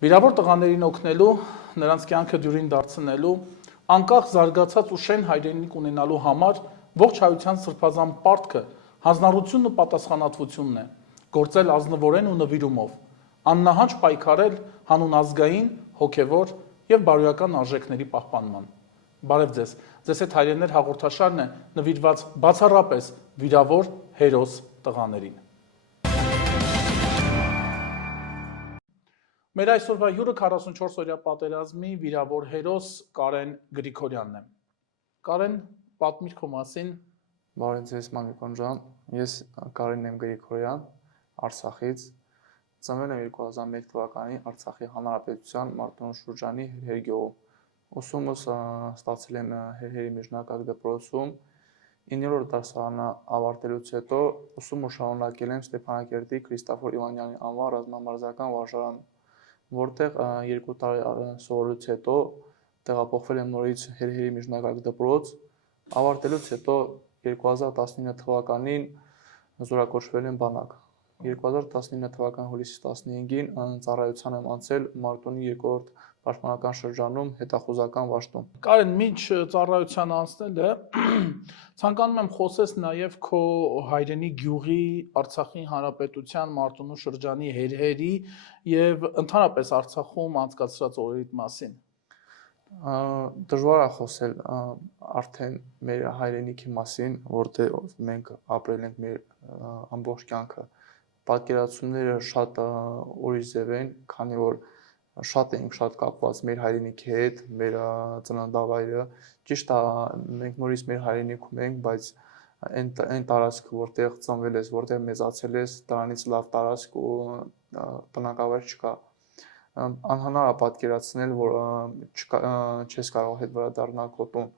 Վիրավոր տղաներին օգնելու, նրանց կյանքը դյուրին դարձնելու, անկախ զարգացած ու շեն հայրենիք ունենալու համար ողջ հայության սրբազան պարտքը հանձնառությունն ու պատասխանատվությունն է, գործել ազնվորեն ու նվիրումով, աննահանջ պայքարել հանուն ազգային, հոգևոր եւ բարոյական արժեքների պահպանման։ Բարև ձեզ, ձեզ հետ հայրեններ հաղորդաշարն է նվիրված բացառապես վիրավոր հերոս տղաներին։ Մեր այսօրվա հյուրը 44-օրյա պատերազմի վիրավոր հերոս Կարեն Գրիգորյանն է։ Կարեն, պատմիր քո մասին։ Բարև ձեզ Մամիկոն ջան, ես Կարեն եմ Գրիգորյան, Արցախից։ Ծնվել եմ 2001 թվականին Արցախի Հանրապետության Մարտունու շրջանի Հերհեր գյուղում։ Ուսումս ստացել եմ Հերհերի միջնակարգ դպրոցում։ 9-րդ դասարանը ավարտելուց հետո ուսումը շարունակել եմ Ստեփանակերտի Քրիստոֆոր Իվանյանի անվան ռազմամարզական վարժարանում, որտեղ 2 տարի սովորելուց հետո տեղափոխվել եմ նորից Հերհերի միջնակարգ դպրոց։ Ավարտելուց հետո 2019 թվականին զորակոչվել եմ բանակ։ 2019 թվականի հուլիսի 15-ին ծառայության եմ անցել Մարտունի 2-րդ պաշտպանական շրջանում հետախուզական վաշտում։ Կարեն, մինչ ծառայության անցնելը ցանկանում եմ խոսես նաև քո հայրենի գյուղի Արցախի Հանրապետության Մարտունու շրջանի Հերհերի եւ ընդհանրապես Արցախում անցկացրած օրերիդ մասին։ Դժվար է խոսել արդեն մեր հայրենիքի մասին, որտեղ մենք ապրել ենք մեր ամբողջ կյանքը։ Պատկերացումները շատ ուրիշ ձև են, քանի որ շատ ենք կապված մեր հայրենիքի հետ, մեր ծննդավայրը։ Ճիշտ է, մենք նորից մեր հայրենիքում ենք, բայց այն տարածքը, որտեղ ծնվել ես, որտեղ մեծացել ես, դրանից լավ տարածք ու բնակավայր չկա։ Անհնար է պատկերացնել, որ չես կարող հետ վերադառնալ քո տուն,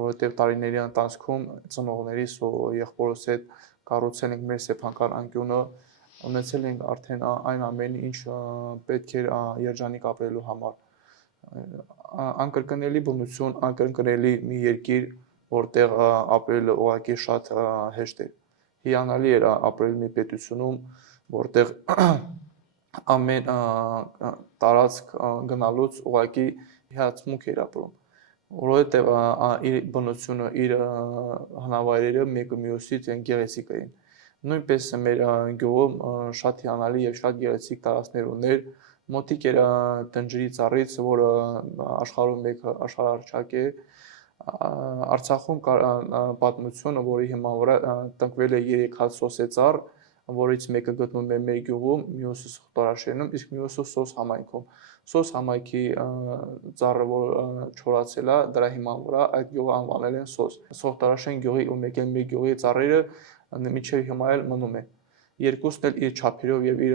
որովհետև տարիների ընթացքում ծնողներիս ու եղբորս հետ կառուցել ենք մեր սեփական անկյունը, ունեցել ենք արդեն այն ամենը, ինչ պետք էր երջանիկ ապրելու համար։ Անկրկնելի բնություն, անկրկնելի մի երկիր, որտեղ ապրելը ուղղակի շատ հեշտ էր։ Հիանալի էր ապրել մի պետությունում, որտեղ ամեն տարածք գնալուց ուղղակի հիացմունք էր ապրում, որովհետև իր բնությունը, իր հնավայրերը մեկը մյուսից գեղեցիկ էին։ Նույնպես մեր գյուղում շատ հիանալի եւ շատ գեղեցիկ տարածքներ ուներ, մոտիկ էր Տնջրի ծառից, որը աշխարհում մեկ աշխարհարչակ է։ Արցախում պատմությունը, որի հիման վրա տնկվել է 3 հատ սոսեցառ, որից մեկը գտնվում է մեր գյուղում, մյուսը Սոխտարաշենում, իսկ մյուսը Սոս համայնքում։ Սոս համայնքի ծառը, որ չորացել է, դրա հիման վրա այդ գյուղը անվանել են Սոս։ Սոխտարաշեն գյուղի ու մեկ էլ մեր գյուղի ծառերը մինչև հիմա էլ մնում են։ Երկուսն էլ իր չափերով եւ իր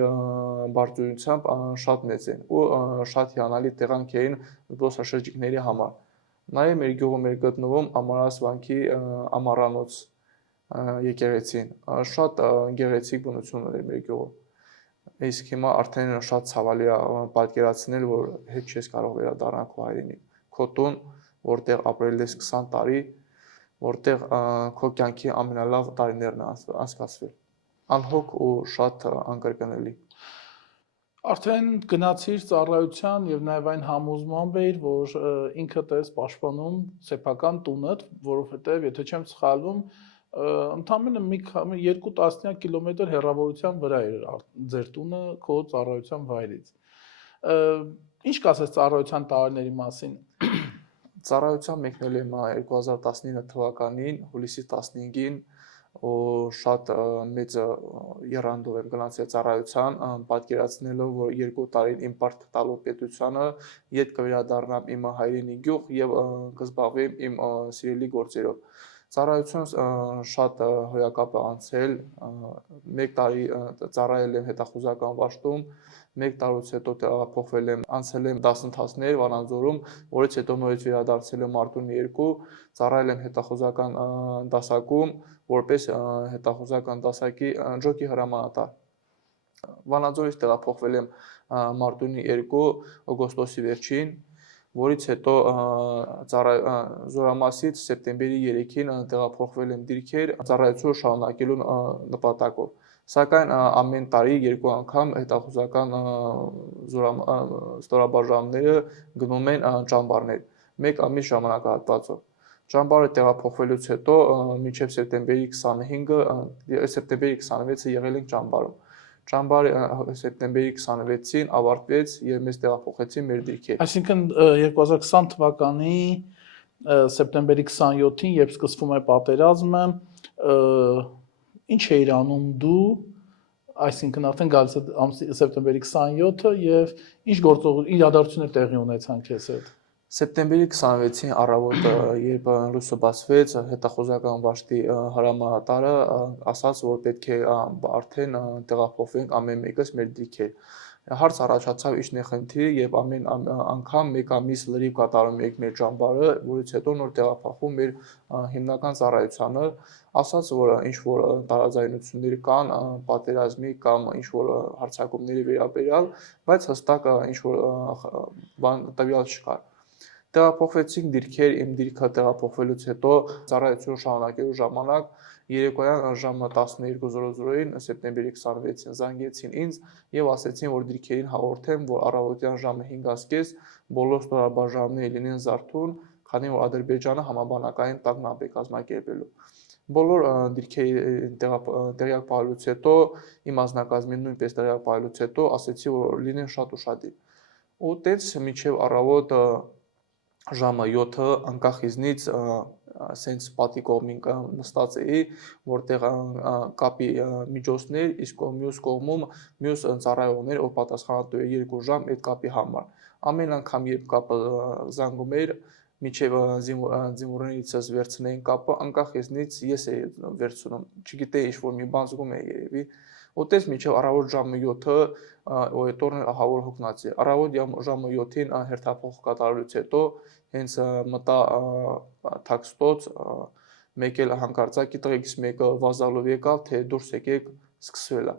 բարձրությամբ շատ մեծ են ու շատ հիանալի տեղանք էին զբոսաշրջիկների համար։ Նաեւ մեր գյուղում էր գտնվում Ամարաս վանքի ամառանոց եկեղեցին, շատ գեղեցիկ բնություն ուներ մեր գյուղը։ Իսկ հիմա արդեն շատ ցավալի է պատկերացնել, որ հետ չես կարող վերադառնալ քո հայրենիք, քո տուն, որտեղ ապրել ես 20 տարի, որտեղ քո կյանքի ամենալավ տարիներն անցկացվել։ Անհոգ ու շատ անկրկնելի։ Արդեն գնացիր ծառայության եւ նաեւ այն համոզմամբ էիր, որ ինքդ ես պաշտպանում սեփական տունդ, որովհետեւ եթե չեմ սխալվում, ընդամենը մի 2 տասնյակ կիլոմետր հեռավորության վրա էր ձեր տունը քո ծառայության վայրից։ Ինչ կասես ծառայության տարիների մասին։ Ծառայության մեկնել եմ 2019 թվականին, հուլիսի 15-ին, ու շատ մեծ եռանդով եմ գնացել ծառայության, պատկերացնելով, որ 2 տարին իմ պարտք տալու պետությանը ետ կվերադառնամ իմ հայրենի գյուղ եւ կզբաղվեմ իմ սիրելի գործերով։ Ծառայություն շատ հոյակապ է անցել, 1 տարի ծառայել եմ հետախուզական վաշտում, 1 տարուց հետո տեղափոխվել եմ, անցել եմ դասընթացներ Վանաձորում, որից հետո նորից վերադարձել եմ Մարտունի 2, ծառայել եմ հետախուզական դասակում, որպես հետախուզական դասակի ջոկի հրամանատար։ Վանաձորից տեղափոխվել եմ Մարտունի 2 օգոստոսի վերջին, որից հետո զորամասից սեպտեմբերի 3-ին տեղափոխվել եմ դիրքեր ծառայություն շարունակելու նպատակով։ Սակայն ամեն տարի երկու անգամ հետախուզական ստորաբաժանումները գնում են ճամբարներ, մեկ ամիս ժամանակահատվածով։ Ճամբարը տեղափոխվելուց հետո մինչև սեպտեմբերի 25-ը, սեպտեմբերի 26-ը եղել ենք ճամբարում։ Ճամբարը սեպտեմբերի 26-ին ավարտվեց եւ մեզ տեղափոխեցին մեր դիրքեր։ Այսինքն 2020 թվականի սեպտեմբերի 27-ին, երբ սկսվում է պատերազմը, ինչ էիր անում դու, այսինքն արդեն գալիս է սեպտեմբերի 27-ը եւ ինչ իրադարձություններ տեղի ունեցան քեզ հետ։ Սեպտեմբերի 26-ին առավոտը, երբ լույսը բացվեց, հետախուզական վաշտի հրամանատարը ասաց, որ պետք է արդեն տեղափոխվենք ամեն մեկս մեր դիրքեր։ Հարց առաջացավ ինչն է խնդիրը, եւ ամեն անգամ մեկ ամիս լրիվ կատարում եք մեր ճամբարը, որից հետո նոր տեղափոխվում մեր հիմնական ծառայությանը, ասաց, որ ինչ որ տարաձայնություններ կան պատերազմի կամ ինչ որ հարձակումների վերաբերյալ, բայց հստակ ինչ որ բան տվյալ չկար։ Տեղափոխվեցինք դիրքեր, իմ դիրքը տեղափոխվելուց հետո ծառայություն շարունակելու ժամանակ երեկոյան ժամը 12:00-ին սեպտեմբերի 26-ին զանգեցին ինձ եւ ասեցին, որ դիրքերին հաղորդեմ, որ առավոտյան ժամը 5:30 բոլոր ստորաբաժանումները լինեն Զարթուն, քանի որ Ադրբեջանը համաբանակային տագնապ է կազմակերպելու։ Բոլոր դիրքերի տեղյակ պահելուց հետո, իմ անձնակազմին նույնպես տեղյակ պահելուց հետո ասեցի, որ լինեն շատ ուշադիր։ Ու տենց մինչև առավոտ ժամը 7-ը անկախ իզնից սենց պատի կողմին նստած էի, որտեղ կապի միջոցներ, իսկ մյուս կողմում մյուս ծառայողներ, ով պատասխանատու է 2 ժամ այդ կապի համար։ Ամեն անգամ երբ կապը զանգում էր, մինչև զինվորներիցս վերցնեին կապը, անկախ իզնից ես էի վերցնում, չգիտեի ինչ որ մի բան զգում էի երևի։ Ուտես մինչև առավոտ ժամը 7-ը օրը ահավոր հոգնած է։ Առավոտ ժամը 7-ին հերթափոխ կատարելուց հետո հենց մտա թաքստոց, մեկ էլ հանկարծակի տղեկից մեկը վազալով եկավ, թե դուրս եկեք, սկսվել է։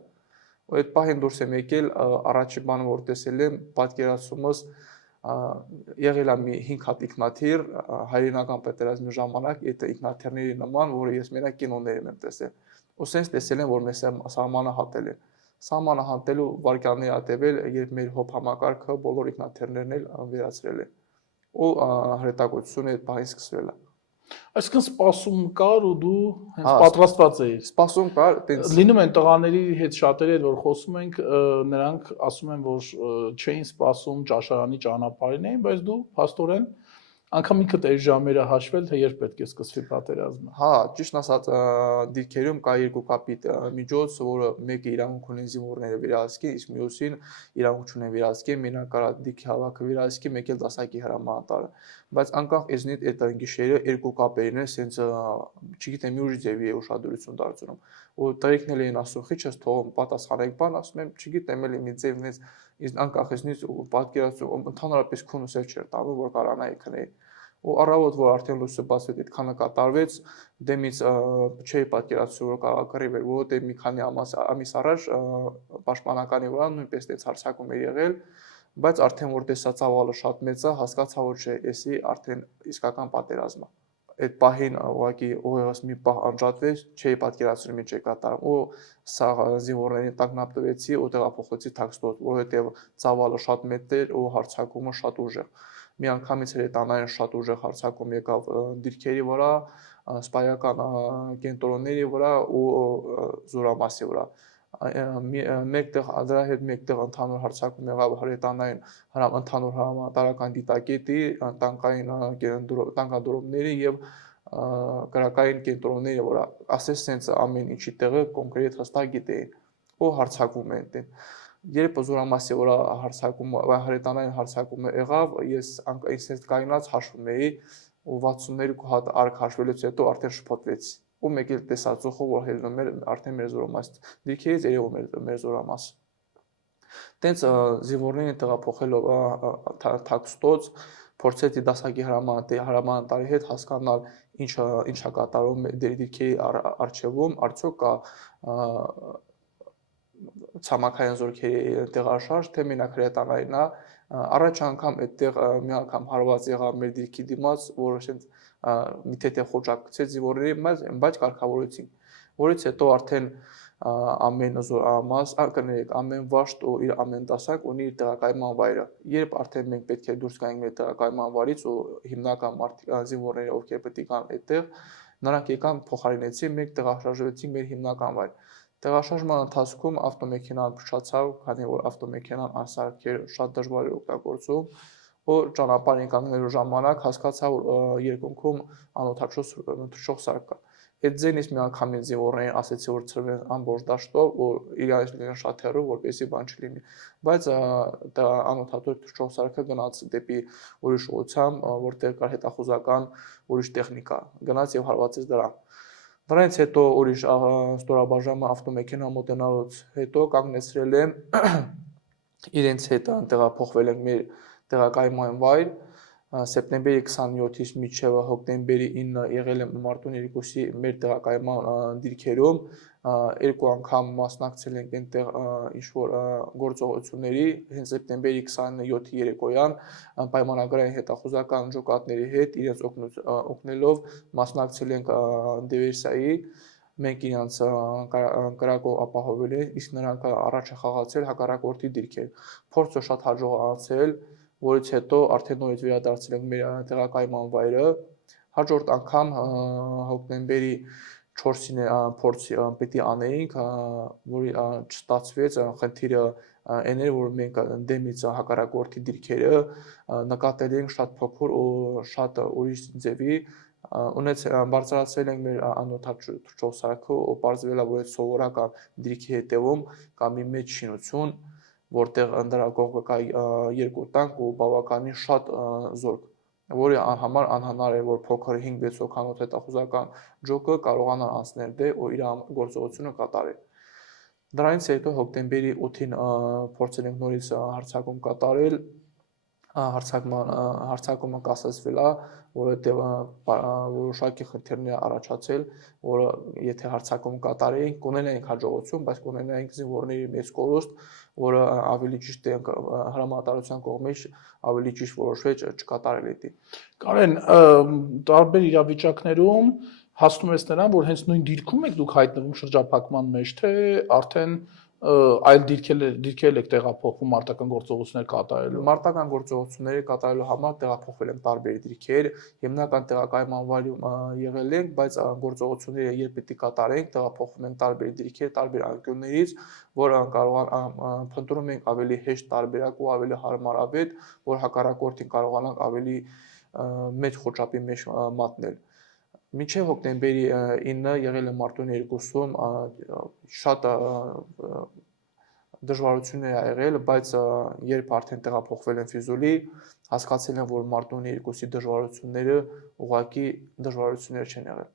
Ու այդ պահին դուրս եմ եկել, առաջի բանը որ տեսել եմ, պատկերացումս եղել է մի 5 հատ ինքնաթիռ հայրենական պատերազմի ժամանակ, այդ ինքնաթիռների նման, որը ես մենակ կինոներում եմ տեսել։ Ու սենց տեսել եմ, որ մեզ սահմանը հատել են։ Սահմանը հատելու վայրկյաններ ա տևել, երբ մեր հոբ համակարգը բոլոր ինքնաթիռներն էլ վերացրել է։ Ու հրետակոծությունը այդ պահին սկսվել է։ Այսինքն սպասում կար ու դու հենց պատրաստված էիր։ Սպասում կար, տենց Լինում են տղաների հետ շատերի հետ որ խոսում ենք, նրանք ասում են, որ չէին սպասում ճաշարանի ճանապարհին էին, բայց դու փաստորեն անգամ ինքդ էիր ժամերը հաշվել, թե երբ պետք է սկսվի պատերազմը։ Հա, ճիշտ ասած, դիրքերում կա երկու կապիտ միջոց, որը մեկը իրավունք ունեն զինվորները վերահսկի, իսկ մյուսին իրավունք չունեն վերահսկի, մենակ կարա դիրքի հավաքը վերահսկի, մեկ էլ դասակի հրամանատարը։ Բայց անկախ էզնից այդ գիշերը երկու կապերն է, սենց չգիտեմ, մի ուրիշ ձևի է ուշադրություն դարձնում։ Ու տղեկն էլ էին ասում, խիչ ես թողում պատասխանեք բան, ասում եմ, չգիտեմ, էլի մի ձևն է, անկախ էզնից պատկերացում, ընդհանրապես քունս էլ չէր տանում, որ կարանայի քնեի։ Ու առավոտ որ արդեն լույսը բացվեց, այդքանը կատարվեց, դեմից չէի պատկերացնում, որ կարող կռիվ էր, որովհետև մի քանի ամիս առաջ պաշտպանականի վրա նույնպես այդպես հարձակում էր եղել, բայց արդեն որ տեսա ծավալը շատ մեծ է, հասկացա, որ չէ, էսի արդեն իսկական պատերազմ է։ Այդ պահին ուղղակի ուղեղս մի պահ անջատվեց, չէի պատկերացնում ինչ է կատարում, ու սա զինվորներին տագնապ տվեցի ու տեղափոխեցի թաքստոց, որովհետև ծավալը շատ մեծ էր ու հարձակումը շատ ուժեղ։ Մի անգամից հրետանային շատ ուժեղ հարձակում եկավ դիրքերի վրա, սպայական կենտրոնների վրա ու զորամասի վրա։ Մեկտեղ դրա հետ մեկտեղ ընդհանուր հարձակում եղավ հրետանային ընդհանուր հրամանատարական դիտակետի, տանկադրողների եւ կրակային կենտրոնների վրա։ Ասես սենց ամեն ինչի տեղը կոնկրետ հստակ գիտեին ու հարձակվում են դեն։ Երբ զորամասի վրա հարձակումը, հրետանային հարձակումը եղավ, ես ինձ կայնած հաշվում էի ու 62 հատ արկ հաշվելուց հետո արդեն շփոթվեցի։ Ու մեկ էլ տեսա ծուխը, որ հելնում էր արդեն մեր զորամասը։ Դիրքերից երևում էր մեր զորամասը։ Տենց զինվորներին տեղափոխելով թաքստոց, փորձեցի դասակի հրամանատարի հետ հասկանալ ինչա կատարում դիրքերի արխիվում, արդյոք կա ցամաքային զորքերի տեղաշարժ, թե մենակ հրետանային է։ Առաջ անգամ այդտեղ մի անգամ հարված եղավ մեր դիրքի դիմաց, որը շենց մի թեթև խոճապ գցեց զինվորների, բայց կարգավորեցին, որից հետո արդեն ամեն զորամաս, կներեք, ամեն վաշտ ու իր ամեն դասակ ունի իր տեղակայման վայրը։ Երբ արդեն մենք պետք է դուրս գանք մեր տեղակայման վայրից ու հիմնական զինվորները, ովքեր պետք է կան այդտեղ, նրանք եկան փոխարինեցին, մենք տեղաշարժվեցինք մեր հիմնական վայր։ Տեղաշարժման ընթացքում ավտոմեքենան փչացավ, քանի որ ավտոմեքենան անսարք էր, շատ դժվար էր օգտագործում, ու ճանապարհին կանգնելու ժամանակ հասկացա, որ երկնքում անօթաչու սարք կա։ Այդ ձենից մի անգամին զինվորներին ասեցի, որ ծրվեն ամբողջ դաշտով, որ իրար լինեն շատ հեռու, որպեսզի բան չլինի։ Բայց դա անօթաչու թռչող սարքը գնաց դեպի ուրիշ ուղղությամբ, որտեղ կար հետախուզական ուրիշ տեխնիկա, գնաց եւ հարվածեց դրան։ Դրանից հետո ուրիշ ստորաբաժանումը ավտոմեքենա մոտենալուց հետո կանգնեցրել եմ իրենց հետ տեղափոխվել ենք մեր տեղակայման վայր, սեպտեմբերի 27-ից մինչև հոկտեմբերի 9-ը եղել եմ մարտունի 2-ի մեր տեղակայման դիրքերում, երկու անգամ մասնակցել ենք այնտեղ ինչ-որ գործողությունների, հենց սեպտեմբերի 27-ի երեկոյան պայմանագրային հետախուզական ջոկատների հետ իրենց օգնելով մասնակցել ենք դիվերսիայի, մենք իրենց կրակով ապահովել ենք, իսկ նրանք առաջ խաղացել հակառակորդի դիրքեր, փորձը շատ հաջողացել, որից հետո արդեն նորից վերադարձել ենք մեր տեղակայման վայրը, հաջորդ անգամ հոկտեմբերի 4-ին փորձ պետք է անեինք, որի չստացվեց, խնդիրը այն էր, որ մենք դեմից հակառակորդի դիրքերը նկատել ենք շատ փոքր ու շատ ուրիշ ձևի, բարձրացրել ենք մեր անօթաչու թռչող սարքը ու պարզվել է, որ այդ սովորական դիրքի հետևում կա մի մեծ շինություն, որտեղ դրա կողքը կա երկու տանկ ու բավականին շատ զորք, որի համար անհնար է, որ փոքր 5-6 հոգանոց հետախուզական ջոկը կարողանան անցնել դե ու իր գործողությունը կատարել։ Դրանից հետո հոկտեմբերի 8-ին փորձել ենք նորից հարձակում կատարել, հարձակումը կասեցվել է, որովհետև որոշակի խնդիրներ առաջացել, որը եթե հարձակում կատարեինք, կունենայինք հաջողություն, բայց կունենայինք զինվորների մեծ կորուստ, որը ավելի ճիշտ է հրամանատարության կողմից ավելի ճիշտ որոշվեց չկատարել դա։ Կարեն, տարբեր իրավիճակներում հասնում ես նրան, որ հենց նույն դիրքում եք դուք հայտնվում շրջափակման մեջ, թե արդեն այլ դիրքեր եք տեղափոխվում մարտական գործողություններ կատարելու։ Մարտական գործողությունները կատարելու համար տեղափոխվել ենք տարբեր դիրքեր, հիմնական տեղակայման վայրում եղել ենք, բայց գործողությունները երբ պետք է կատարենք, տեղափոխվում ենք տարբեր դիրքեր, տարբեր անկյուններից, որ փնտրում ենք ավելի հեշտ տարբերակ ու ավելի հարմարավետ, որ հակառակորդին կարողանանք ավելի մեծ խոճապի մեջ մատնել։ Մինչև հոկտեմբերի 9-ը եղել է մարտունի 2-ում, շատ դժվարություններ ա եղել, բայց երբ արդեն տեղափոխվել եմ Ֆիզուլի, հասկացել եմ, որ մարտունի 2-ի դժվարությունները ուղղակի դժվարություններ չեն եղել։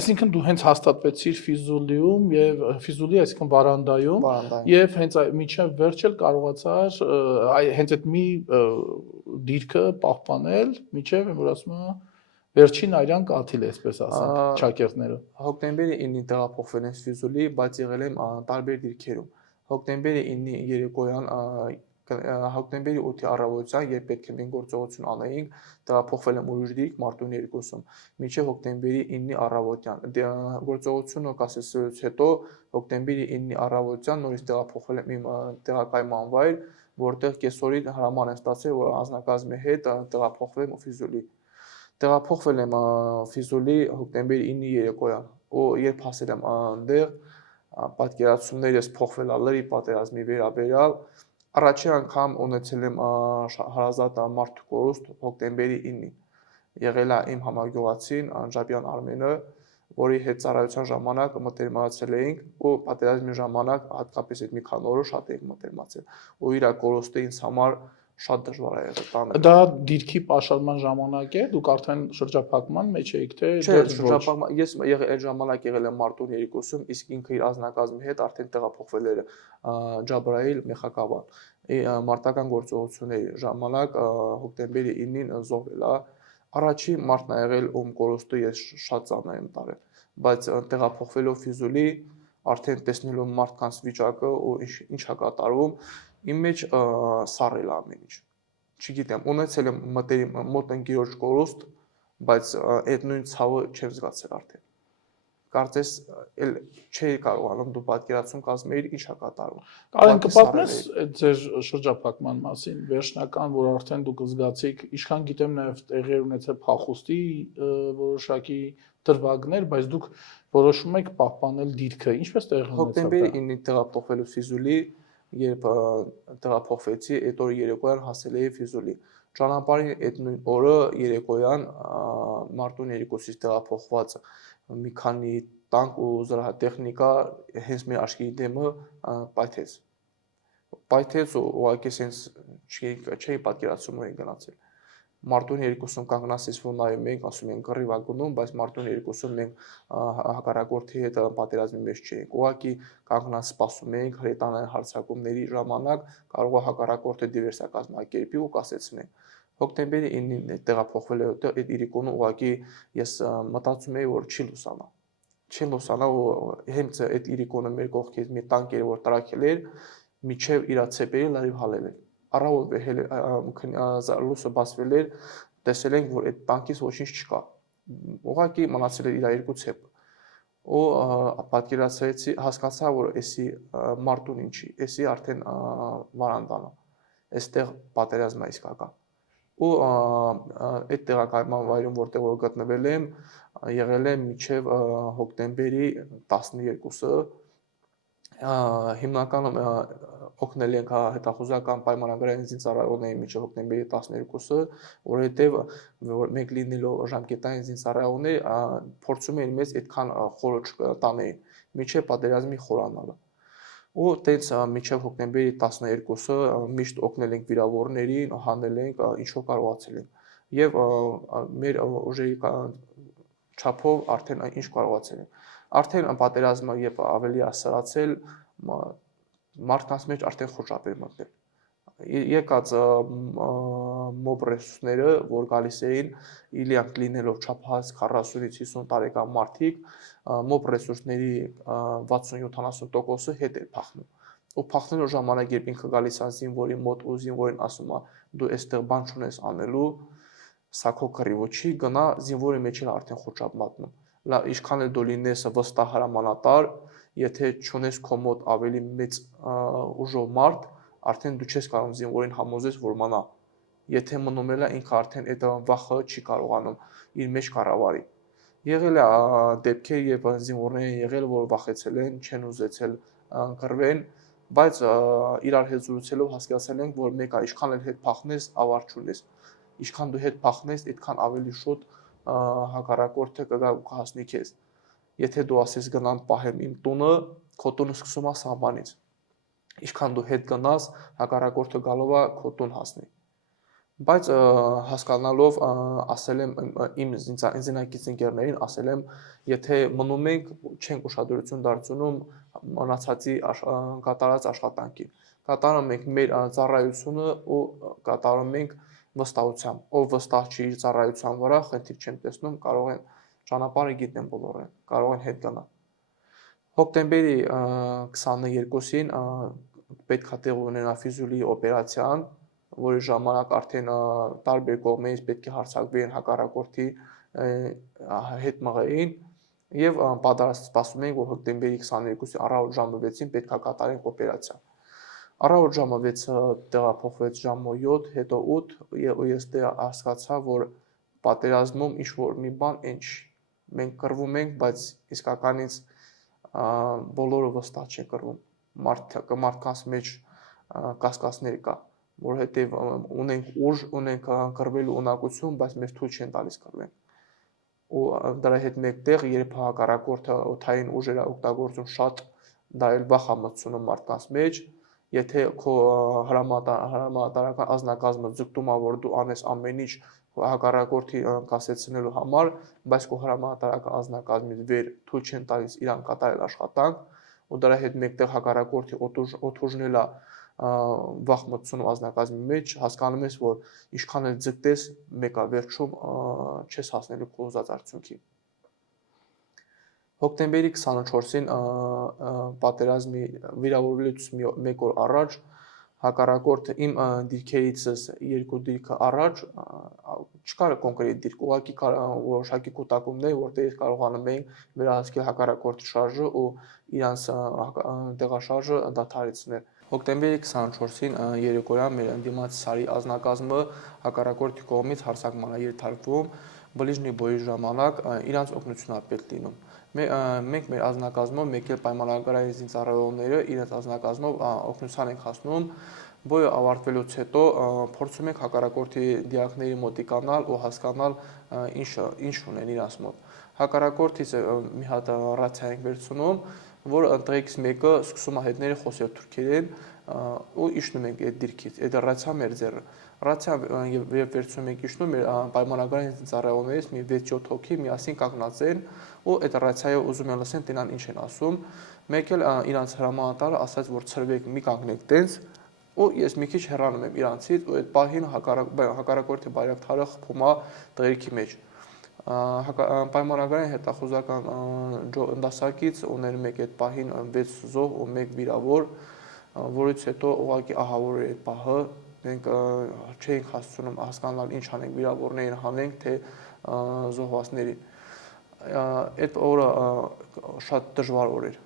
Այսինքն դու հենց հաստատվեցիր Ֆիզուլիում եւ Ֆիզուլի, այսինքն Վարանդայում, եւ հենց միջև վերջ էլ կարողացար հենց այդ մի դիրքը պահպանել, միջև որ ասում եմ վերջին արյան կաթիլ է, այսպես ասած, ճակերտները։ Հոկտեմբերի 9-ին տեղափոխվել եմ Ֆիզուլի, բայց եղել եմ տարբեր դիրքերում։ Հոկտեմբերի 9-ի երեկոյան, հոկտեմբերի 8-ի առավոտյան, երբ պետք է մենք գործողություն անեինք, տեղափոխվել եմ ուրիշ դիրք մարտունի 2-ում, մինչև հոկտեմբերի 9-ի առավոտյան։ Գործողությունը կասեցելուց հետո հոկտեմբերի 9-ի առավոտյան նորից տեղափոխվել եմ իմ տեղակայման վայր, որտեղ կեսօրին հրաման եմ ստացել, որ անձնակազմի հետ տեղափոխվեմ Ֆիզուլի։ Տեղափոխվել եմ Ֆիզուլի հոկտեմբերի 9-ի երեկոյան, ու երբ հասել եմ այնտեղ, պատկերացումներս փոխվել ալերի պատերազմի վերաբերյալ, առաջին անգամ ունեցել եմ հարազատ մարդու կորուստ հոկտեմբերի 9-ին։ Եղել է իմ համագյուղացին Ջաբյան Արմենը, որի հետ ծառայության ժամանակ մտերմացել էինք ու պատերազմի ժամանակ հատկապես այդ մի քանի օրը շատ էինք մտերմացել ու իր կորուստը ինձ համար շատ դժվար է եղել տանել։ Դա դիրքի պաշարման ժամանակ է, դուք արդեն շրջափակման մեջ եք, թե չէ, շրջափակման, ես այդ ժամանակ եղել եմ մարտունի 2-ում, իսկ ինքը իր ազնագազմի հետ արդեն տեղափոխվել էր Ջաբրայիլ Մեխակավան։ Մարտական գործողությունների ժամանակ հոկտեմբերի 9-ին զոհվել է։ Առաջին մարդն ա եղել, ում կորուստը ես շատ ծանր եմ տարել, բայց տեղափոխվելով Ֆիզուլի, արդեն տեսնելով մարդկանց վիճակը ու ինչ է կատարվում, իմ մեջ սառել է ամեն ինչ։ Չգիտեմ, ունեցել եմ մոտ ընկերոջ կորուստ, բայց այդ նույն ցավը չեմ զգացել արդեն։ կարծես էլ չէի կարողանում դու պատկերացում կազմեիր ինչ է կատարվում։ Կարեն կպատնես այդ ձեր շրջափակման մասին, վերջնական, որ արդեն դուք զգացիք, ինչքան գիտեմ նաև տեղի ունեցել փախուստի որոշակի դրվագներ, բայց դուք որոշում եք պահպանել դիրքը, ինչպես տեղի ունեցավ դա։ Հոկտեմբերի 9-ին տեղափոխվելու Ֆիզուլի, երբ տեղափոխվեցի, այդ օրը երեկոյան հասել էի Ֆիզուլի։ Ճանապարհի այդ նույն օրը երեկոյան մարտուն 2-ից տեղափոխված մի քանի տանկ ու զրահատեխնիկա հենց մեր աչքի դեմը պայթեց ու ուղղակի sense չէի պատկերացնում որ են գնացել։ Մարտուն 2-ում կանգնած ես որ նայում ենք, ասում են կռիվ ա գնում, բայց մարտուն 2-ում մենք հակառակորդի հետ պատերազմի մեջ չէինք։ Ուղղակի կանգնած սպասում էինք հրետանային հարձակումների ժամանակ կարող է հակառակորդը դիվերսիա կազմակերպի ու կասեցնենք։ Հոկտեմբերի 9-ին տեղափոխվել է այդ իրիկոնը ուղղակի ես մտածում էի որ չի լուսանա։ Չի լուսանա ու հենց այդ իրիկոնը մեր կողքից մի տանկ էր որ տրաքել էր, միջև իր ցեպերի լրիվ հալել էր։ Առավոտ լույսը բացվել էր, տեսել ենք որ այդ տանկից ոչինչ չկա։ Ուղղակի մնացել էր իր երկու ցեպը։ Ու պատկերացրեցի, հասկացա որ էսի մարտուն ինչի, էսի արդեն վարանդան է։ Այստեղ պատերազմ է իսկական։ Ու այդ տեղակայման վայրում որտեղ որ գտնվել եմ, եղել եմ մինչև հոկտեմբերի 12-ը, հիմնականում օգնել ենք հետախուզական պայմանագրային զինծառայողներին մինչև հոկտեմբերի 12-ը, որովհետև որ մենք լինելով ժամկետային զինծառայողներ փորձում էին մեզ այդքան խորը տանեին, մինչև պատերազմի խորանալը։ Ու տենց մինչև հոկտեմբերի 12-ը միշտ օգնել ենք վիրավորներին, հանել ենք, ինչ որ կարողացել ենք։ Եվ մեր ուժերի չափով արդեն ինչ կարողացել ենք։ Արդեն պատերազմը երբ ավելի է սրացել, մարդկանց մեջ արդեն խոշապ էր մտնել։ Եկած մոբ ռեսուրսները, որ գալիս էին, իլիանք լինելով չափահաս 40-ից 50 տարեկան մարդիկ, մոբ ռեսուրսների 60-70%-ը հետ էր փախնում։ Ու փախնելու ժամանակ երբ ինքը գալիս է զինվորի մոտ ու զինվորին ասում է դու այստեղ բան չունես անելու, սա քո կռիվը չի, գնա զինվորի մեջ էլ արդեն խոճապ մատնում։ Լա ինչքան էլ դու լինես վստահ հրամանատար, եթե չունես քո մոտ ավելի մեծ ուժով մարդ, արդեն դու չես կարող զինվորին համոզես որ մանա։ Եթե մնում էլ է ինքը արդեն այդ վախը չի կարողանում իր մեջ կառավարի։ Եղել է դեպքեր, երբ զինվորները եղել որ վախեցել են, չեն ուզեցել կռվեն, բայց իրար հետ զրուցելով հասկացել ենք, որ մեկը ինչքան էլ հետ փախնես, ավարտ չունես։ Ինչքան դու հետ փախնես, այդքան ավելի շուտ հակառակորդը կգա ու կհասնի քեզ։ Եթե դու ասես գնամ պահեմ իմ տունը, քո տունը սկսում է սահմանից։ Ինչքան դու հետ գնաս, հակառակորդը գալով է քո տուն հասնի։ Բայց հասկանալով ասել եմ իմ զինակից ընկերներին, ասել եմ, եթե մնում ենք, չենք ուշադրություն դարձնում մնացածի կատարած աշխատանքին։ Կատարում ենք մեր ծառայությունը ու կատարում ենք վստահությամբ։ Ով վստահ չի իր ծառայության վրա, խնդիր չեմ տեսնում, կարող են ճանապարհը գիտեն բոլորը, կարող են հետ գնալ։ Հոկտեմբերի 22-ին պետք է տեղ ունենա Ֆիզուլի օպերացիան, որի ժամանակ արդեն տարբեր կողմերից պետք է հարձակվեն հակառակորդի հետ մղեին եւ պատրաստվում ենք որ հոկտեմբերի 22-ի առավոտ ժամը 6-ին պետք է կատարենք օպերացիա։ Առավոտ ժամը 6-ը տեղափոխվեց ժամը 7, հետո 8 եւ ես հասկացա որ պատերազմում ինչ որ մի բան ինչ մենք կռվում ենք, բայց իսկականից բոլորը վստահ չեն կռվում։ Մարդկանց մեջ կասկածներ կա, որովհետև ունենք ուժ, ունենք կռվելու ունակություն, բայց մեզ թույլ չեն տալիս կռվենք։ Ու դրա հետ մեկտեղ, երբ հակառակորդը օդային ուժերը օգտագործում շատ, դա էլ վախ է մտցնում մարդկանց մեջ, եթե քո հրամանատարական ազնագազմը ձգտում է, որ դու անես ամեն ինչ հակառակորդի կասեցնելու համար, բայց քո հրամանատարական ազնագազմից վեր թույլ չեն տալիս իրան կատարել աշխատանք, ու դրա հետ մեկտեղ հակառակորդի օդուժն էլ է վախ մտցնում ազնագազմի մեջ, հասկանում ես, որ ինչքան էլ ձգտես, մեկը վերջում չես հասնելու քո ուզած արդյունքի։ Հոկտեմբերի 24-ին պատերազմի վիրավորվելուց մեկ օր առաջ հակառակորդը իմ դիրքերիցս երկու դիրքը առաջ չկար կոնկրետ դիրք, ուղղակի որոշակի կուտակումներ, որտեղ ես կարողանում էի վերահսկել հակառակորդի շարժը ու իրանց տեղաշարժը դադարեցնել։ Հոկտեմբերի 24-ին երեկոյան մեր ընդդիմաց Սարի ազնագազմը հակառակորդի կողմից հարձակման է ենթարկվում, բլիժնի բոյի ժամանակ իրանց օգնությունն է պետք լինում։ Մենք մեր ազնագազմով մեկ էլ պայմանագրային զինծառայողները իրենց ազնագազմով օգնության ենք հասնում, բոյը ավարտվելուց հետո փորձում ենք հակառակորդի դիակների մոտիկանալ ու հասկանալ ինչ ունեն իրանց մոտ։ Հակառակորդից մի հատ ռացիա ենք վերցնում, որ ընտրեքից մեկը սկսում է հետները խոսել թուրքերեն ու իջնում ենք այդ դիրքից, այդ ռացիա մեր ձեռը։ Ռացիան եւ վերցնում ենք իջնում մեր պայմանագրային ծառայողներից մի 6-7 հոգի միասին կանգնած են ու այդ ռացիայով ուզում են լսեն տենան ինչ են ասում։ Մեկ էլ իրանց հրամանատարը ասաց, որ ցրվեք, մի կանգնեք տենց, ու ես մի քիչ հեռանում եմ իրանցից ու այդ պահին հակառակորդի բայրակթարը խփում է տղերքի մեջ։ Պայմանագրային հետախուզական դասակից ուներ մեկ այդ պահին 6 զոհ ու 1 վիրավոր, որից հետո ուղղակի ահավոր էր այդ պահը, մենք չէինք հասցնում հասկանալ ինչ անենք, վիրավորներին հանենք, թե զոհվածներին։ Այդ օրը շատ դժվար օր էր։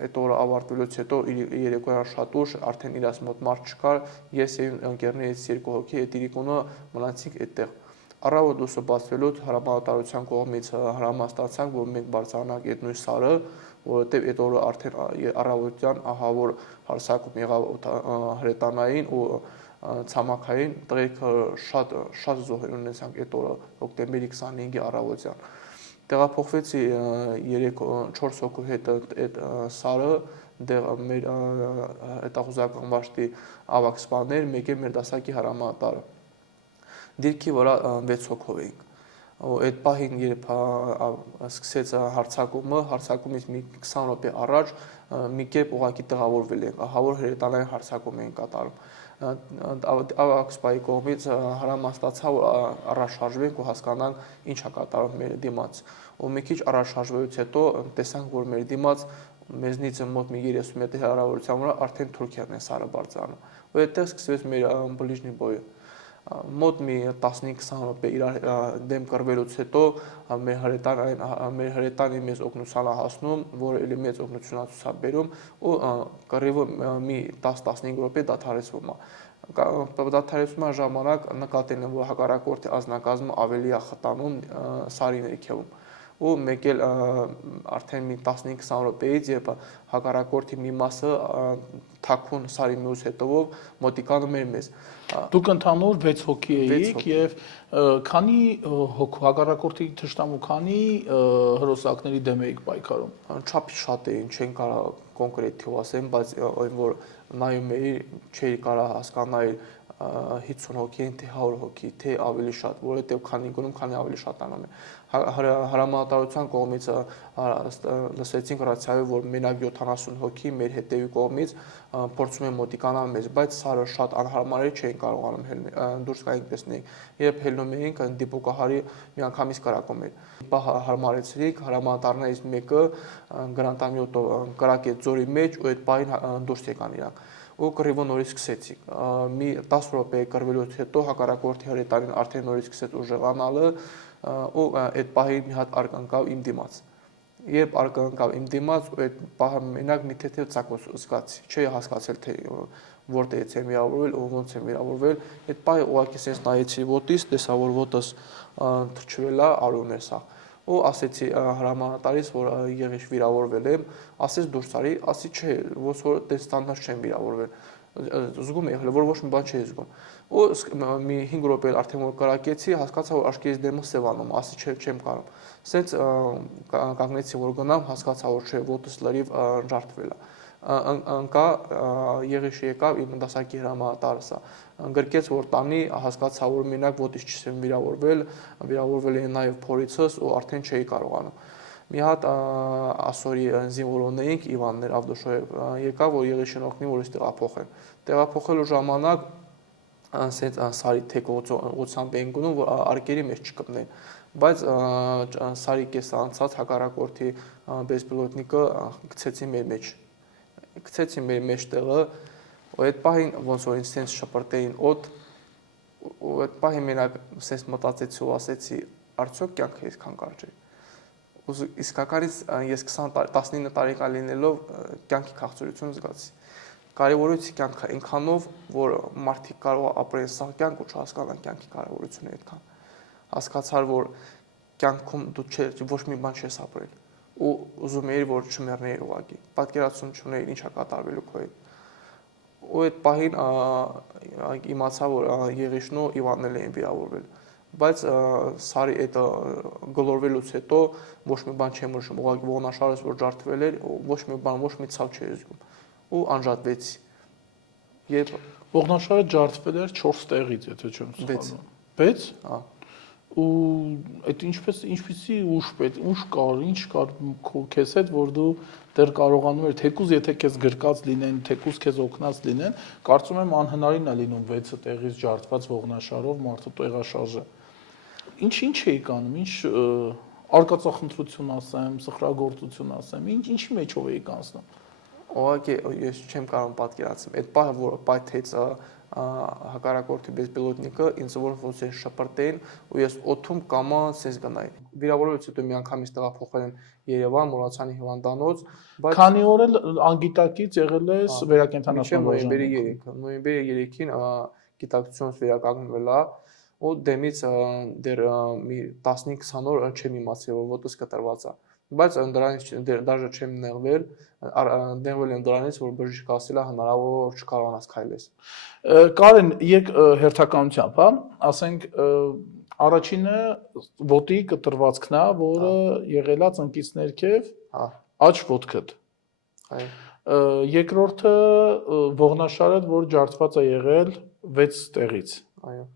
Այդ օրը ավարտվելուց հետո երեկոյան շատ ուշ արդեն իրաց մոտ մարդ չկար, ես եւ ընկերներից 2 հոգի այդ իրիկունը մնացինք այդտեղ։ Առավոտ լույսը բացվելուց հրամանատարության կողմից հրաման ստացանք, որ մենք բարձրանանք այդ նույն սարը, որովհետև այդ օրը արդեն առավոտյան ահավոր հարձակում եղավ հրետանային ու ցամաքային, տղերքը շատ զոհեր ունեցանք այդ օրը հոկտեմբերի 25-ի առավոտյան։ Տեղափոխվեցի 3-4 հոգու հետ այդ սարը, դեղ մեր հետախուզական վաշտի ավագ սպաներ, մեկ է մեր դասակի հրամանատարը։ Դիրքի վրա 6 հոգով էինք։ Այդ պահին երբ սկսեց հարձակումից մի 20 րոպե առաջ մի կերպ ուղղակի տեղավորվել ենք, ահավոր հրետանային հարձակում էին կատարում։ Ավագ սպայի կողմից հրաման ստացա, որ առաջ շարժվենք ու հասկանանք ինչ է կատարում մեր դիմաց։ Ու մի քիչ առաջ շարժվելուց հետո տեսանք, որ մեր դիմաց մեզնից մոտ մի 30 մետր հեռավորության վրա արդեն Թուրքիան է սարը բարձրանում։ Ու այդտեղ սկսվեց մեր բլիժնի բոյը։ Մոտ մի 15-20 րոպե իրար դեմ կռվելուց հետո մեր հրետանի մեզ օգնության է հասնում, որը էլի մեծ օգնություն է ցուցաբերում ու կռիվը մի 10-15 րոպե դադարեցվում է։ Դադարեցման ժամանակ նկատել եմ, որ հակառակորդի ազնագազմը ավելի է խտանում սարի ներքևում։ Ու մեկ էլ արդեն մի 15-20 րոպեից, երբ հակառակորդի մի մասը թաքուն սարի մյուս հետևով մոտիկանում էր մեզ։ Դուք ընդհանուր 6 հոգի էիք եւ քանի հակառակորդի թշնամու քանի հրոսակների դեմ էիք պայքարում։ Չափի շատ էին, չեն կարող կոնկրետ թիվ ասեմ, բայց այն որ նայում էի, չէի կարող հասկանալ 50 հոգի են, թե 100 հոգի, թե ավելի շատ, որովհետև քանի գնում, քանի ավելի շատանում է։ Հրամանատարության կողմից լսեցինք ռացիայով, որ մենակ 70 հոգի մեր հետևի կողմից փորձում են մոտիկանալ մեզ, բայց սարը շատ անհարմար էր, չէին կարողանում դուրս գալ տեսնենք։ Երբ հելնում էինք, դիպուկահարի միանգամից կրակում էր։ Պահ հարմարեցրիք, հրամանատարներից մեկը գրանտամյոտով կրակեց ձորի մեջ ու այդ պահին դուրս եկան իրանք։ Ու կռիվը նորից սկսեցիք։ Մի 10 րոպե կռվելուց հետո հակառակորդի հրետանին արդեն նորից սկսեց ուժեղանալը ու այդ պահին մի հատ արկանգավ իմ դիմաց։ Երբ արկանգավ իմ դիմաց, այդ պահը մենակ մի թեթև ծակոց զգացի։ Չէի հասկացել, թե որտեղից եմ վիրավորվել ու ոնց եմ վիրավորվել։ Այդ պահը ուղղակի sense նայեցի ոտից, տեսա, որ ոտս թրջվել է, արյուն է սա։ Ու ասեցի հրամանատարից, որ եղիշ վիրավորվել եմ, ասեց դուրս արի, ասի չէ, ոնց որ դες ստանդարտ չեմ վիրավորվել։ Զգում եմ, որ ոչ մի բան չի զգում։ Ու մի 5 րոպե արդեն որ կրակեցի, հասկացա, որ աչքերից դեմը սևանում, ասի չէ, չեմ կարող։ Սենց կանգնեցի, որ գնամ, հասկացա, որ չէ, ոտս լրիվ ջարդվել է։ Անկա եղիշ եկավ իմ դասակի հրամանատարը սա գրկեց որ տանի հասկացա որ մենակ ոտից չեմ վիրավորվել էին նաև փորիցս ու արդեն չէի կարողանում մի հատ ասորի զինվորոն էինք Իվաններ Ավդոշոև եկավ որ եղիշին օգնի որ տեղափոխեն տեղափոխելու ժամանակ ասեց սարի թեկողությամբ էին գնում որ արկերի մեջ չկպնեն բայց սարի կես անցած հակառակորդի բեսպիլոտնիկը գցեցի մեր մեջտեղը ու այդ պահին ոնց որ ինձ sense շպրտեին օդ ու այդ պահին մենակ sense մտածեցի ու ասեցի արդյոք կյանքը այսքան կարճ է։ Իսկականից ես 19 տարեկան լինելով կյանքի քաղցրություն զգացի։ Կարևորեցի կյանքը այնքանով, որ մարդիկ կարող ապրեն սա կյանք ու չհասկանան կյանքի կարևորությունը այդքան։ Հասկացար, որ կյանքում դու ոչ մի բան չես ապրել ու ուզում էիր, որ չմեռնեիր ուղղակի։ Պատկերացում չունեիր ինչա կատարվելու քո հետ։ Ու այդ պահին իմացա, որ Եղիշնու Իվանն էին վիրավորվել։ Բայց սարի այդ գլորվելուց հետո ոչ մի բան չեմ հիշում, ուղղակի ողնաշարս որ ջարդվել էր, ոչ մի բան, ոչ մի ցավ չէի զգում ու անջատվեցի։ Երբ Ողնաշարը ջարդվել էր 4 տեղից, եթե չեմ սխալվում։ 6։ Հա։ Ու այդ ինչպեսի ուժ կար, ինչ կար քեզ հետ, որ դու դեռ կարողանում ես թեկուզ եթե քեզ գրկած լինեն, թեկուզ քեզ օգնած լինեն, կարծում եմ անհնարին է լինում 6 տեղից ջարդված ողնաշարով մարդու տեղաշարժը։ Ինչ էի կանում, ինչ արկածախնդրություն ասեմ, սխրագործություն ասեմ, ինչի մեջով էի կանցնում։ Ուղղակի ես չեմ կարող պատկերացնել։ Այդ պահը, որ պայթեց հակառակորդի բեսպիլոտնիկը, ինձ ոնց է շպրտեն ու ես օդում կամա sense գնայի։ Վիրավորելուց հետո մի անգամից տեղափոխվել եմ Երևան, Մուրացյանի հիվանդանոց, բայց քանի օր էլ անգիտակից եղել ես վերակենդանացման բաժանում։ Նոյեմբերի 3-ին գիտակցությունից վերականգնվել է ու դեմից դեռ մի 15-20 օր չեմ իմացել, որ ոտս կտրված է։ Բայց դրանից դաժե չեմ նեղվել եմ դրանից, որ բժիշկը ասել է հնարավոր չկարողանաս քայլես։ Կարեն, եկ հերթականությամբ, հա, ասենք առաջինը ոտի կտրվածքն է, որը եղել է ծնկից ներքև, հա, աջ ոտքդ։ այո։ Երկրորդը ողնաշարը, որ ջարդված է եղել 6 տեղից։ Այո։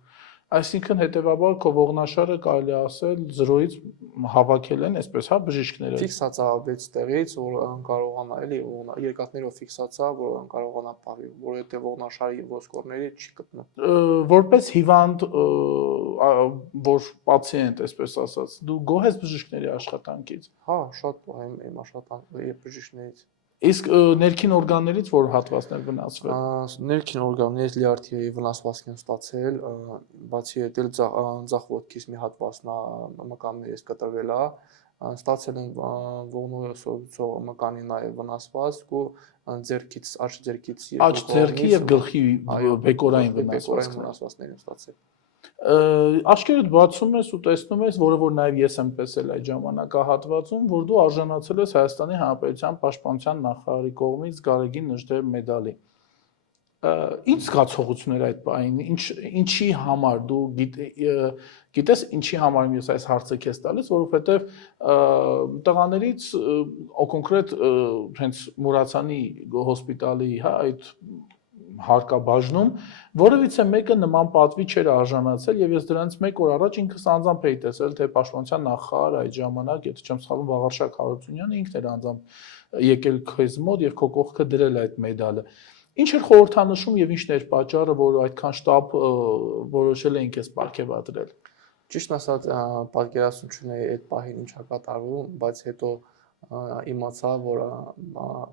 Այսինքն հետեւաբար քո ողնաշարը կարելի ասել 0-ից հավաքել են, այսպես հա, բժիշկները։ Ֆիքսած է 6 տեղից, որ կարողանա էլի երկաթներով ֆիքսած է, որ կարողանա պահի, որովհետեւ ողնաշարի ոսկորների չի գտնում։ Որպես հիվանդ, որ պացիենտ, այսպես ասած, դու գոհ ես բժիշկների աշխատանքից։ Հա, շատ գոհ եմ իմ աշխատանքի բժիշկներից։ Իսկ ներքին օրգաններից որ հատվածներ վնասվել։ Ներքին օրգաններից լյարդի վնասվածք են ստացել, բացի այդ էլ ձախ ոտքից մի հատվածն մկաններից կտրվել է, ստացել են ողնոսորուցող մկանի նաև վնասվածք ու ձեռքից, աջ ձեռքից Աջ ձեռքի եւ գլխի բեկորային վնասվածքներ են ստացել։ Աչքերդ բացում ես ու տեսնում ես, որը որ նաև ես եմ տեսել այդ ժամանակահատվածում, որ դու արժանացել ես Հայաստանի Հանրապետության Պաշտպանության նախարարի կողմից Գարեգին Նժդեհ մեդալի։ Ինչ զգացողություններ այդ բանին, ինչի համար դու գիտես ինչի համար ես այս հարցը քեզ տալիս, որովհետև տղաներից կոնկրետ հենց Մուրացյանի հոսպիտալի, հա, այդ հարկաբաժնում որևիցե մեկը նման պատվի չէր արժանացել եւ ես դրանից մեկ օր առաջ ինքս անձամբ էի տեսել թե Պաշտպանության նախարար այդ ժամանակ, եթե չեմ սխալվում, Վաղարշակ Հարությունյանը ինքն էր անձամբ եկել քեզ մոտ եւ քո կողքը դրել այդ մեդալը։ Ինչ էր խորհրդանշում եւ ինչն էր պատճառը, որ այդքան շտապ որոշել էին քեզ պարգևատրել։ Ճիշտ ասած, պատկերացում չունեի այդ պահին ինչա կատարվում, բայց հետո իմացա, որ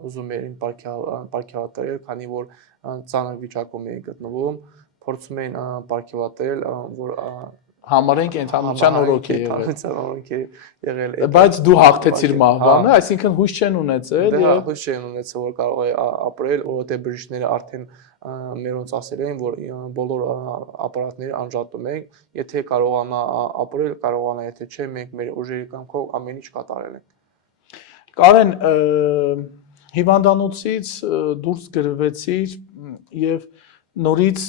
ուզում էին պարգևատրել, քանի որ ծանր վիճակում էին գտնվում, փորձում էին պարգևատրել, որ համարեն կենթանության օրոք է եղել։ Բայց դու հաղթեցիր մահվանը, այսինքն հույս չեն ունեցել եւ հույս չեն ունեցել, որ կարող է ապրել, որովհետեւ բժիշկները արդեն մերոնց ասել էին, որ բոլոր ապարատները անջատում ենք, եթե կարողանա ապրել, կարողանա, եթե չէ, մենք մեր ուժերի կամքով ամեն ինչ կատարել ենք։ Կարեն, հիվանդանոցից դուրս գրվեցիր եւ նորից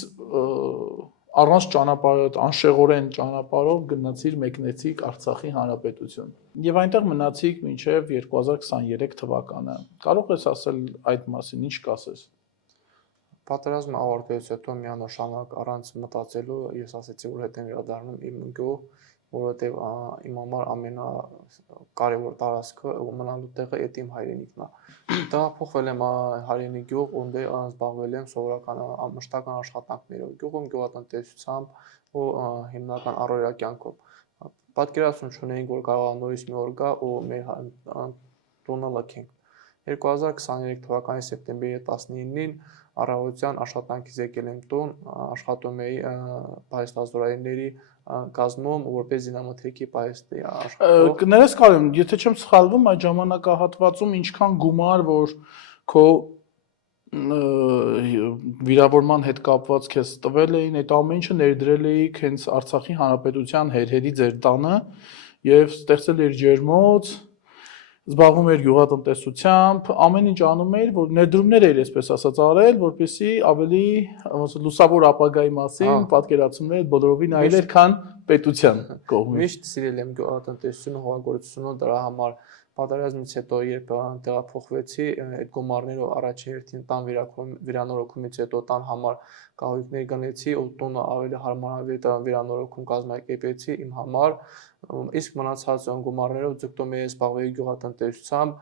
առանց ճանապարհ, անշեղորեն ճանապարհով գնացիր մեկնեցիք Արցախի Հանրապետություն։ Եվ այնտեղ մնացիք մինչև 2023 թվականը։ Կարող ես ասել այդ մասին, ինչ կասես։ Պատերազմը ավարտվելուց հետո միանշանակ առանց մտածելու ես ասեցի, որ հետ եմ վերադառնում իմ գյուղ, որովհետև իմ համար ամենակարևոր տարածքը ու մնալու տեղը այդ իմ հայրենիքն է։ Տեղափոխվել եմ հայրենի գյուղ, որտեղ զբաղվել եմ սովորական մշտական աշխատանքներով, գյուղում գյուղատնտեսությամբ ու հիմնական առօրյա կյանքով։ Պատկերացում չունեինք, որ կարող է նորից մի օր գա ու մեր տունը լքենք։ 2023 թվականի սեպտեմբերի 19-ին առավոտյան աշխատանքից եկել եմ տուն, աշխատում էի պահեստազորայինների կազմում, որպես զինամթերքի պահեստի աշխատող։ Կներես Կարեն, եթե չեմ սխալվում, այդ ժամանակահատվածում ինչքան գումար, որ քո վիրավորման հետ կապված քեզ տվել էին, այդ ամեն ինչը ներդրել էիք հենց Արցախի Հանրապետության հերհերի ձեր տանը եւ ստեղծել էր ջերմոց, զբաղվում էր գյուղատնտեսությամբ, ամեն ինչ անում էր, որ ներդրումներ էր, այսպես ասած, արել, որպեսզի ավելի լուսավոր ապագայի մասին պատկերացումներ բոլորովին այլ էր, քան պետության կողմից։ Միշտ սիրել եմ գյուղատնտեսությունը, հողագործությունը, դրա համար պատերազմից հետո երբ տեղափոխվեցի, այդ գումարներով առաջին հերթին տան վերանորոգումից հետո տան համար կահույքներ գնեցի, ու տունը ավելի հարմարավետ վերանորոգում կազմակերպեցի իմ համար, իսկ մնացած գումարներով ձգտում էի զբաղվել գյուղատնտեսությամբ,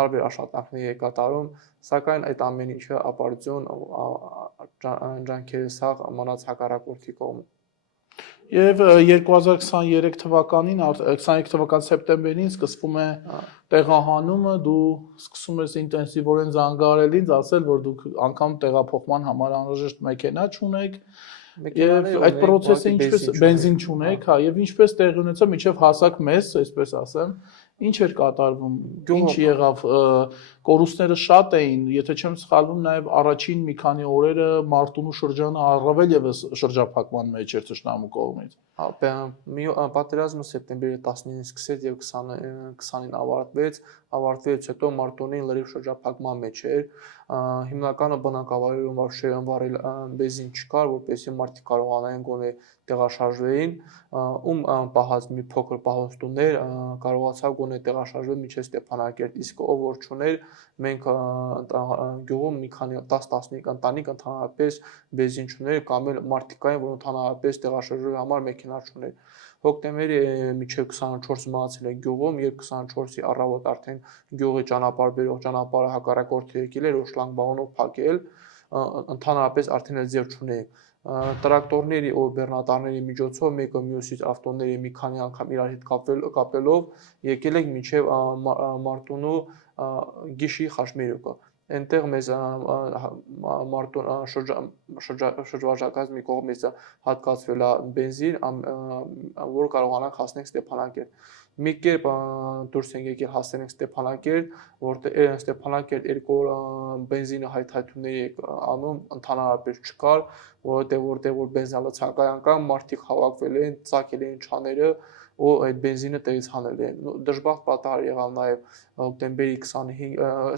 տարբեր աշխատանքներ էի կատարում, սակայն այդ ամեն ինչը ապարդյուն ջանքերս մնաց հակառակորդի կողմում։ Եվ 2023 թվականին, 23 թվականի սեպտեմբերին սկսվում է տեղահանումը, դու սկսում ես ինտենսիվորեն զանգահարել ինձ, ասել, որ դուք անգամ տեղափոխման համար անհրաժեշտ մեքենա չունեք, եւ այդ process-ը ինչպես բենզին չունեք, հա, եւ ինչպես տեղի ունեցավ մինչեւ հասակ մեզ, այսպես ասեմ, ինչ էր կատարվում, ինչ եղավ, կորուստները շատ էին, եթե չեմ սխալվում, նաեւ առաջին մի քանի օրերը Մարտունու շրջանը առավել եւս շրջափակման մեջ էր թշնամու կողմից։ Պատերազմը սեպտեմբերի 19-ին սկսեց եւ 20-ին ավարտվեց հետո Մարտունին լրիվ շրջափակման մեջ էր, հիմնականը բնակավայրերում վարել բենզին չկար, որպեսզի մարդիկ կարողանային գոնե տեղաշարժվեին, ում պահած մի փոքր պահոստումներ կարողացավ գոնե տեղաշարժվել մինչև Ստեփանակերտ, իսկ ով որ չուներ, մենք գյուղում մի քանի 10-15 ընտանիք ընդհանրապես բենզին չուներ կամ էլ մարդիկ կային, որ ընդհանրապես տեղաշարժվելու համար մեքենա չուներ։ Հոկտեմբերի մինչև 24 մնացել է գյուղում, երբ 24-ի առավոտ արդեն գյուղի ճանապարհ բերող ճանապարհը հակառակորդի եկել էր, որ շլագբաումով փակել, ընդհանրապես արդեն էլ ձև չուներ։ Տրակտորների ու բեռնատարների միջոցով մեկը մյուսից ավտոների մի քանի անգամ իրար հետ կապելով եկել ենք մինչև Մարտունու Գիշի խաչմերուկը։ Այնտեղ մեզ շրջվարժակազմի կողմից հատկացվել է բենզին, որ կարողանանք հասնենք Ստեփանակերտ։ Մի կերպ դուրս ենք եկել հասել ենք Ստեփանակերտ, որտեղ Ստեփանակերտ 2 օր բենզինը հայթայթումների անում ընդհանրապես չկար, որտեղ որ բենզինալցակայան կան, մարդիկ հավաքվել են, ծակել էին չաները ու այդ բենզինը տեղից հանել են։ Դժբախտ պատահար եղավ նաև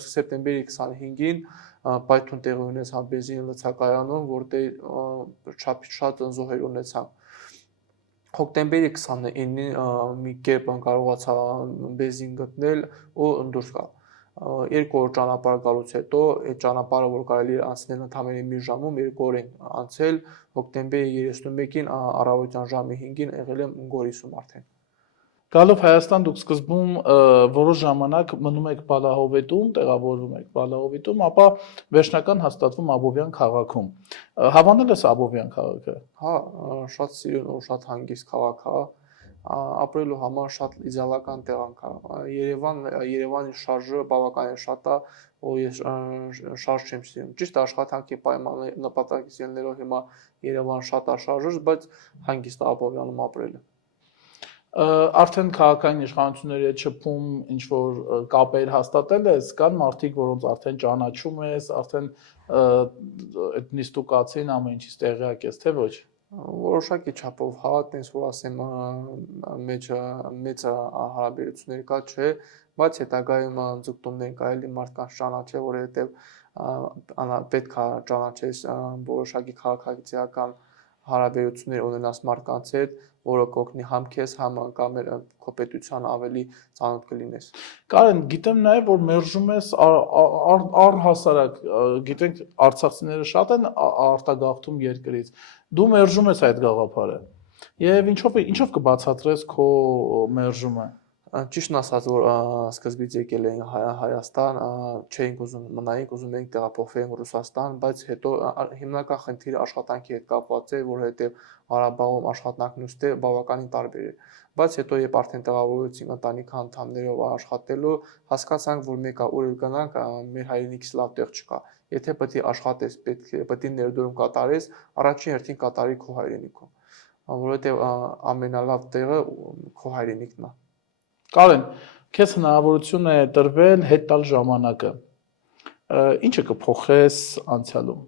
սեպտեմբերի 25-ին պայթուն տեղի ունեցավ բենզինի լցակայանում, որտեղ շատ զոհեր ունեցան։ Հոկտեմբերի 29-ին մի կերպ կարողացա բենզին գտնել ու դուրս գալ։ 2 օր ճանապարհ գալուց հետո այդ ճանապարհը, որ կարելի է անցնել ընդամենը մի ժամում, 2 օր են անցել, հոկտեմբերի 31-ին առավոտյան ժամի 5-ին եղել եմ Գորիսում արդեն։ Գալով Հայաստան դուք սկզբում որոշ ժամանակ մնում եք Բալահովետում, տեղավորվում եք Բալահովետում, ապա վերջնական հաստատվում Աբովյան քաղաքում։ Հավանել ես Աբովյան քաղաքը։ Հա, շատ սիրուն ու շատ հանգիստ քաղաք է, ապրելու համար շատ իդեալական տեղանք է։ Երևանի շարժը բավականին շատ է, ու ես շարժ չեմ սիրում։ Ճիշտ աշխատանքի պայմանների նպատակից ելնելով հիմա Երևան շատ է շարժը, բայց հանգիստ է Աբովյանում ապրելը։ Արդեն քաղաքային իշխանությունների հետ շփում ինչ որ կապեր հաստատել ես, կան մարդիկ, որոնց արդեն ճանաչում ես, արդեն այդ նիստուկացին ամեն ինչից տեղյակ ես, թե ոչ։ Որոշակի չափով, հա, տենց որ ասեմ, մեծ հարաբերություններ կա, չէ, բայց հետագայում ձգտումներ կարելի մարդկանց ճանաչել, որովհետև պետք է ճանաչես որոշակի քաղաքացիական հարաբերություններ ունենաս մարդկանց հետ, որը կօգնի համ քեզ, համ կամ քո պետության ավելի ծանոթ կլինես։ Կարեն, գիտեմ նաև, որ մերժում ես առհասարակ, գիտենք արցախցիները շատ են արտագաղթում երկրից, դու մերժում ես այդ գաղափարը։ Եվ ինչով կբացատրես քո մերժումը։ Ճիշտն ասած, որ սկզբից եկել էինք Հայաստան, չէինք ուզում մնայինք, ուզում էինք տեղափոխվենք Ռուսաստան, բայց հետո հիմնական խնդիրը աշխատանքի հետ կապված է, որովհետև Ղարաբաղում աշխատանքն ուստի բավականին տարբեր է։ Բայց հետո երբ արդեն տեղավորվեցինք ընտանիքի անդամներով աշխատելու, հասկացանք, որ մեկը ուր գնանք, մեր հայրենիքից լավ տեղ չկա։ Եթե պետք է աշխատես, պետք է ներդրում կատարես, առաջին հերթին կատարի քո հայրենիքում, որովհետև ամենալավ տեղը քո հայրենիքն է։ Կարեն, քեզ հնարավորություն է տրվել հետ տալ ժամանակը։ Ինչը կփոխես անցյալում։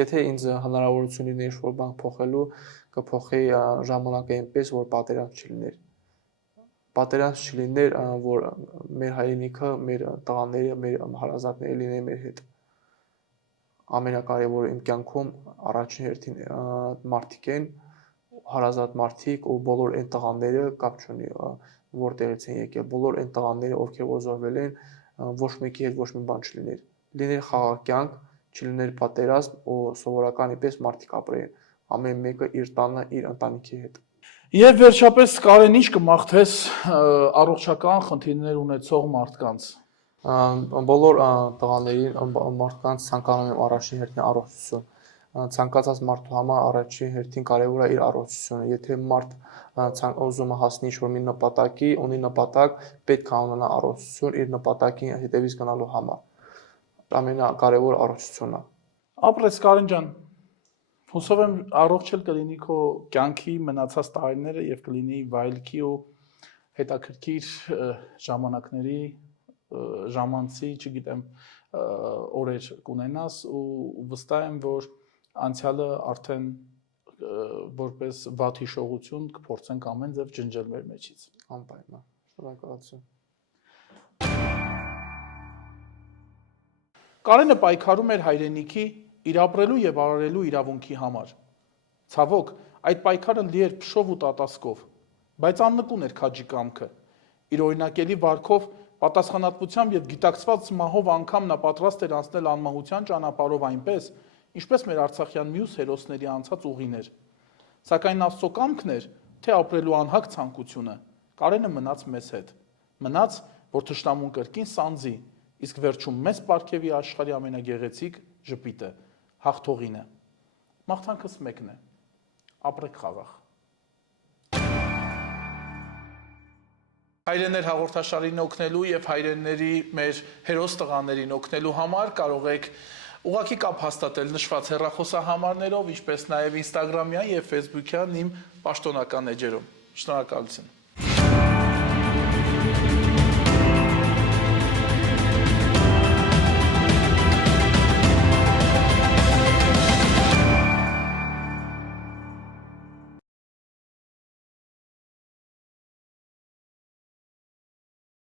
Եթե ինձ հնարավորություն լիներ ինչ-որ բան փոխելու, կփոխեի ժամանակը այնպես, որ պատերազմ չլիներ։ Պատերազմ չլիներ, որ մեր հայրենիքը, մեր տղաները, մեր հարազատները լինեն մեր հետ։ Ամենակարևորը իմ կյանքում առաջին հերթին մարդիկ են, հարազատ մարդիկ ու բոլոր այն տղաները կապ չունի որտեղից են եկել, բոլոր այն տղաները, ովքեր որ զոհվել են, ոչ մեկի հետ ոչ մի բան չլիներ։ Լիներ խաղաղ կյանք, չլիներ պատերազմ ու սովորականի պես մարդիկ ապրեին, ամեն մեկը իր տանը, իր ընտանիքի հետ։ Եվ վերջապես Կարեն, ինչ կմաղթես առողջական խնդիրներ ունեցող մարդկանց։ Բոլոր տղաներին, մարդկանց ցանկանում եմ առաջին հերթին առողջություն։ Ցանկացած մարդու համար առաջին հերթին կարևոր է իր առողջությունը։ Եթե մարդ ուզում է հասնի ինչ-որ մի նպատակի, ունի նպատակ, պետք է ունենա առողջություն իր նպատակի հետևից գնալու համար։ Ամենակարևորը առողջությունն է։ Ապրես Կարեն ջան, հուսով եմ առողջ էլ կլինի քո կյանքի մնացած տարիները եւ կլինի վայելքի ու հետաքրքիր ժամանակների ժամանցի, չգիտեմ, օրեր կունենաս ու վստահ եմ, որ անցյալը արդեն որպես վատ հիշողություն կփորձենք ամեն ձև ջնջել մեր մեջից։ Անպայման։ Շնորհակալություն։ Կարենը պայքարում էր հայրենիքի իր ապրելու եւ արարելու իրավունքի համար։ Ցավոք, այդ պայքարը լի էր փշով ու տատասկով, բայց աննկուն էր քաջի կամքը։ Իր օրինակելի վարքով, պատասխանատվությամբ եւ գիտակցված մահով անգամ նա պատրաստ էր անցնել անմահության ճանապարհով այնպես, ինչպես մեր արցախյան մյուս հերոսների անցած ուղիներ։ Սակայն Աստծո կամքն էր, թե ապրելու անհագ ցանկությունը, Կարենը մնաց մեզ հետ։ Մնաց, որ թշնամուն կրկին սանձի, իսկ վերջում մեզ պարգևի աշխարհի ամենագեղեցիկ ժպիտը, հաղթողինը։ Մաղթանքս մեկն է. ապրեք խաղաղ։ Հայրեններ հաղորդաշարին օգնելու եւ հայրենների մեր հերոս տղաներին օգնելու համար կարող եք ուղղակի կապ հաստատել նշված հեռախոսահամարներով, ինչպես նաեւ Instagram-յան եւ Facebook-յան իմ պաշտոնական էջերում։ Շնորհակալություն։